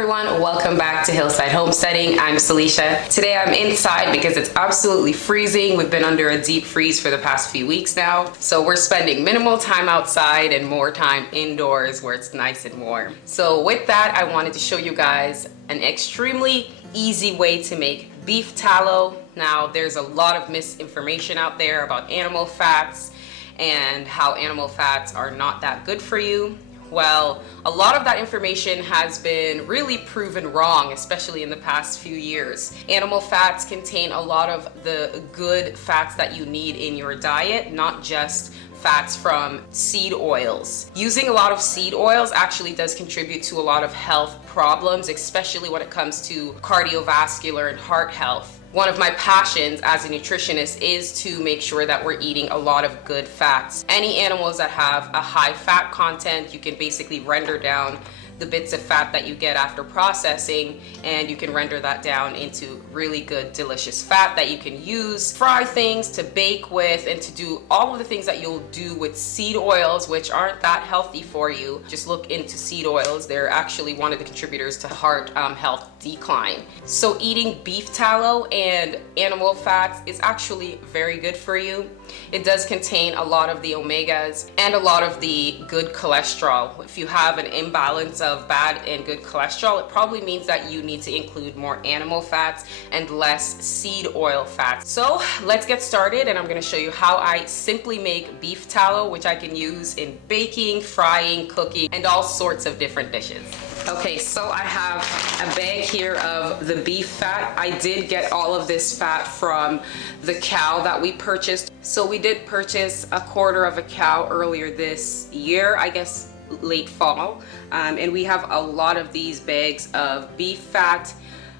everyone, welcome back to Hillside Homesteading. I'm Salisha. Today I'm inside because it's absolutely freezing. We've been under a deep freeze for the past few weeks now. So we're spending minimal time outside and more time indoors where it's nice and warm. So with that, I wanted to show you guys an extremely easy way to make beef tallow. Now there's a lot of misinformation out there about animal fats and how animal fats are not that good for you. Well, a lot of that information has been really proven wrong, especially in the past few years. Animal fats contain a lot of the good fats that you need in your diet, not just fats from seed oils. Using a lot of seed oils actually does contribute to a lot of health problems, especially when it comes to cardiovascular and heart health. One of my passions as a nutritionist is to make sure that we're eating a lot of good fats. Any animals that have a high fat content, you can basically render down the bits of fat that you get after processing, and you can render that down into really good, delicious fat that you can use, fry things, to bake with, and to do all of the things that you'll do with seed oils, which aren't that healthy for you. Just look into seed oils. They're actually one of the contributors to heart health decline. So eating beef tallow and animal fats is actually very good for you. It does contain a lot of the omegas and a lot of the good cholesterol. If you have an imbalance of bad and good cholesterol, it probably means that you need to include more animal fats and less seed oil fats. So let's get started, and I'm going to show you how I simply make beef tallow, which I can use in baking, frying, cooking, and all sorts of different dishes. Okay, so I have a bag here of the beef fat. I did get all of this fat from the cow that we purchased. So we did purchase a quarter of a cow earlier this year, I guess late fall. And we have a lot of these bags of beef fat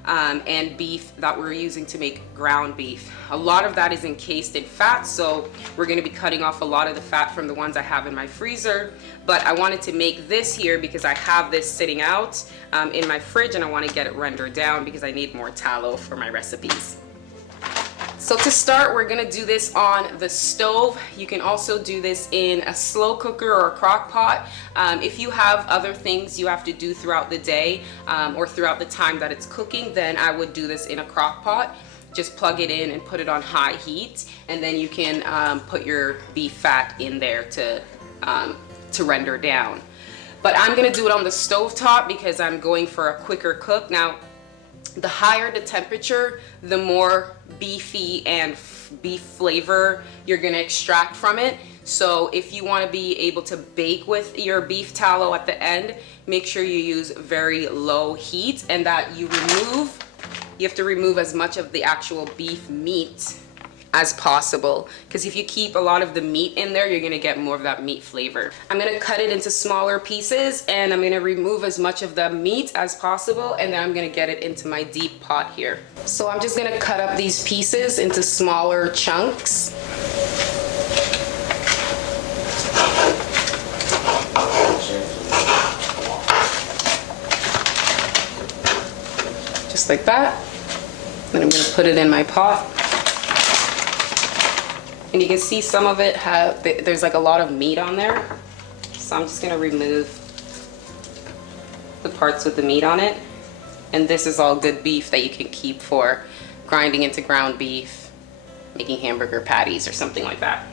and beef that we're using to make ground beef. A lot of that is encased in fat, so we're going to be cutting off a lot of the fat from the ones I have in my freezer. But I wanted to make this here because I have this sitting out in my fridge, and I want to get it rendered down because I need more tallow for my recipes. So to start, we're gonna do this on the stove. You can also do this in a slow cooker or a crock pot. If you have other things you have to do throughout the day or throughout the time that it's cooking, then I would do this in a crock pot. Just plug it in and put it on high heat, and then you can put your beef fat in there to render down. But I'm gonna do it on the stove top because I'm going for a quicker cook. Now, the higher the temperature, the more beefy and beef flavor you're gonna extract from it. So if you wanna be able to bake with your beef tallow at the end, make sure you use very low heat, and that you have to remove as much of the actual beef meat as possible, because if you keep a lot of the meat in there, you're gonna get more of that meat flavor. I'm gonna cut it into smaller pieces, and I'm gonna remove as much of the meat as possible, and then I'm gonna get it into my deep pot here. So I'm just gonna cut up these pieces into smaller chunks. Just like that. Then I'm gonna put it in my pot. And you can see some of it there's like a lot of meat on there. So I'm just gonna remove the parts with the meat on it. And this is all good beef that you can keep for grinding into ground beef, making hamburger patties or something like that.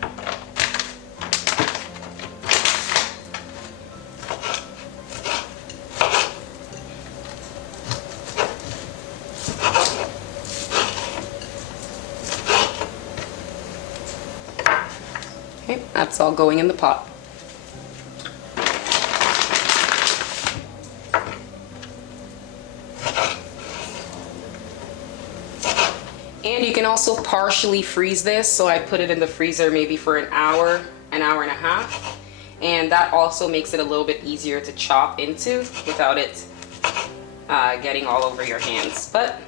Okay, that's all going in the pot. And you can also partially freeze this, so I put it in the freezer maybe for an hour and a half, and that also makes it a little bit easier to chop into without it getting all over your hands. But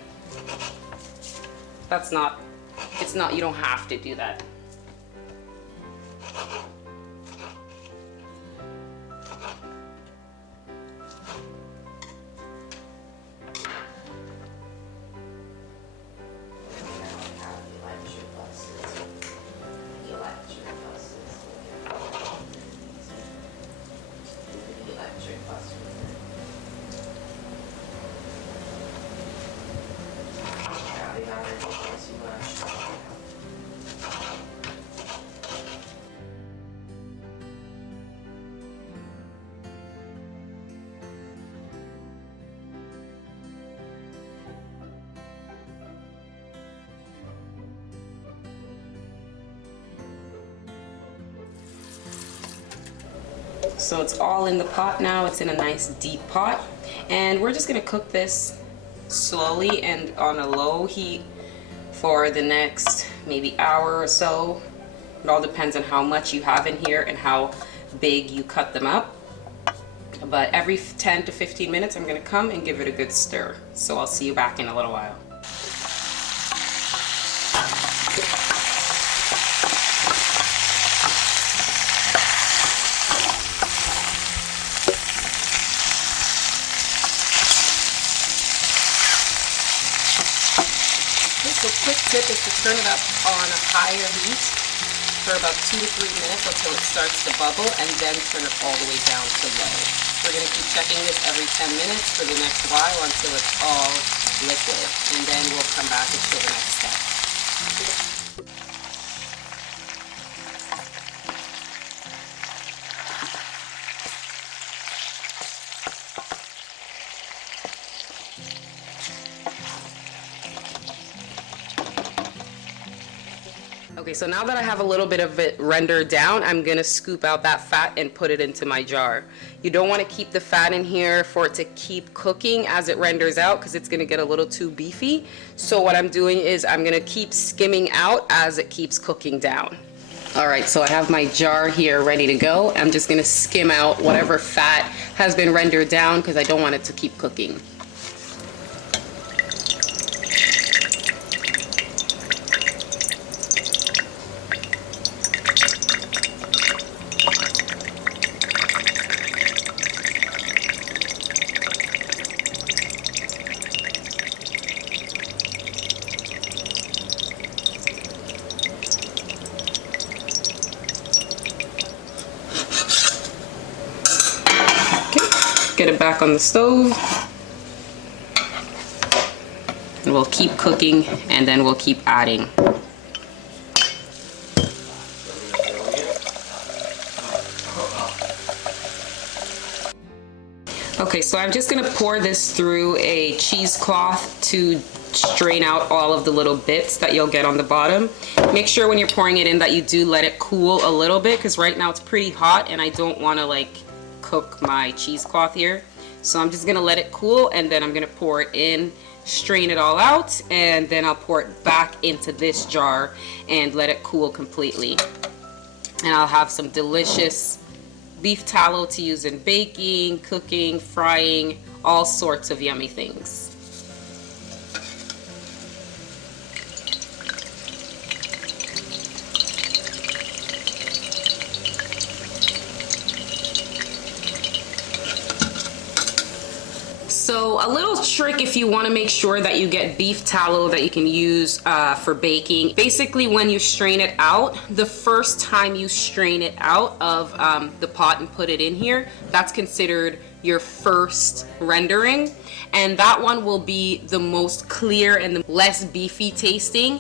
you don't have to do that. so it's all in the pot now. It's in a nice deep pot. And we're just gonna cook this slowly and on a low heat for the next maybe hour or so. It all depends on how much you have in here and how big you cut them up. But every 10 to 15 minutes, I'm gonna come and give it a good stir. So I'll see you back in a little while. So quick tip is to turn it up on a higher heat for about 2 to 3 minutes until it starts to bubble, and then turn it all the way down to low. We're going to keep checking this every 10 minutes for the next while until it's all liquid, and then we'll come back and show the next step. Okay, so now that I have a little bit of it rendered down, I'm gonna scoop out that fat and put it into my jar. You don't wanna keep the fat in here for it to keep cooking as it renders out, because it's gonna get a little too beefy. So what I'm doing is I'm gonna keep skimming out as it keeps cooking down. All right, so I have my jar here ready to go. I'm just gonna skim out whatever fat has been rendered down because I don't want it to keep cooking. Get it back on the stove, and we'll keep cooking, and then we'll keep adding. Okay, so I'm just gonna pour this through a cheesecloth to strain out all of the little bits that you'll get on the bottom. Make sure when you're pouring it in that you do let it cool a little bit, because right now it's pretty hot and I don't want to like cook my cheesecloth here. So I'm just gonna let it cool, and then I'm gonna pour it in, strain it all out, and then I'll pour it back into this jar and let it cool completely. And I'll have some delicious beef tallow to use in baking, cooking, frying, all sorts of yummy things. So a little trick if you want to make sure that you get beef tallow that you can use for baking. Basically, when you strain it out, the first time you strain it out of the pot and put it in here, that's considered your first rendering. And that one will be the most clear and the less beefy tasting.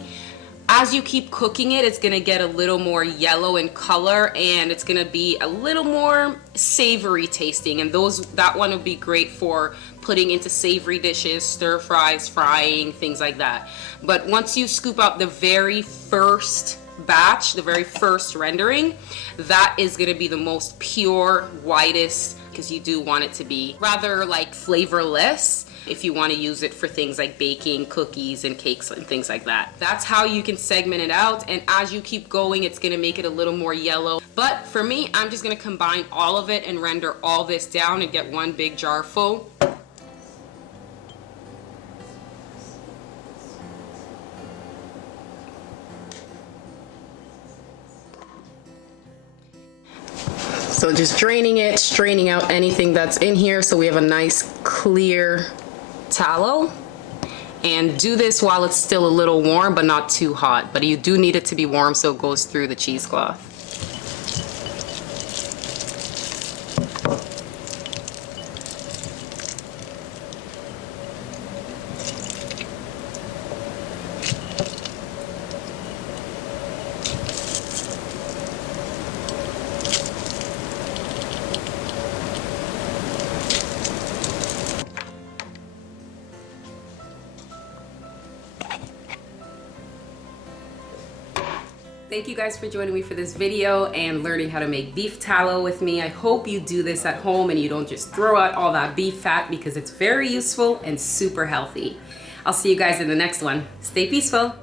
As you keep cooking it, it's gonna get a little more yellow in color, and it's gonna be a little more savory tasting. And that one would be great for putting into savory dishes, stir fries, frying, things like that. But once you scoop out the very first batch, the very first rendering, that is gonna be the most pure, whitest, because you do want it to be rather like flavorless if you want to use it for things like baking, cookies, and cakes and things like that. That's how you can segment it out, and as you keep going, it's gonna make it a little more yellow. But for me, I'm just gonna combine all of it and render all this down and get one big jar full. So just draining it, straining out anything that's in here so we have a nice clear tallow. And do this while it's still a little warm but not too hot. But you do need it to be warm so it goes through the cheesecloth. Thank you guys for joining me for this video and learning how to make beef tallow with me. I hope you do this at home and you don't just throw out all that beef fat because it's very useful and super healthy. I'll see you guys in the next one. Stay peaceful.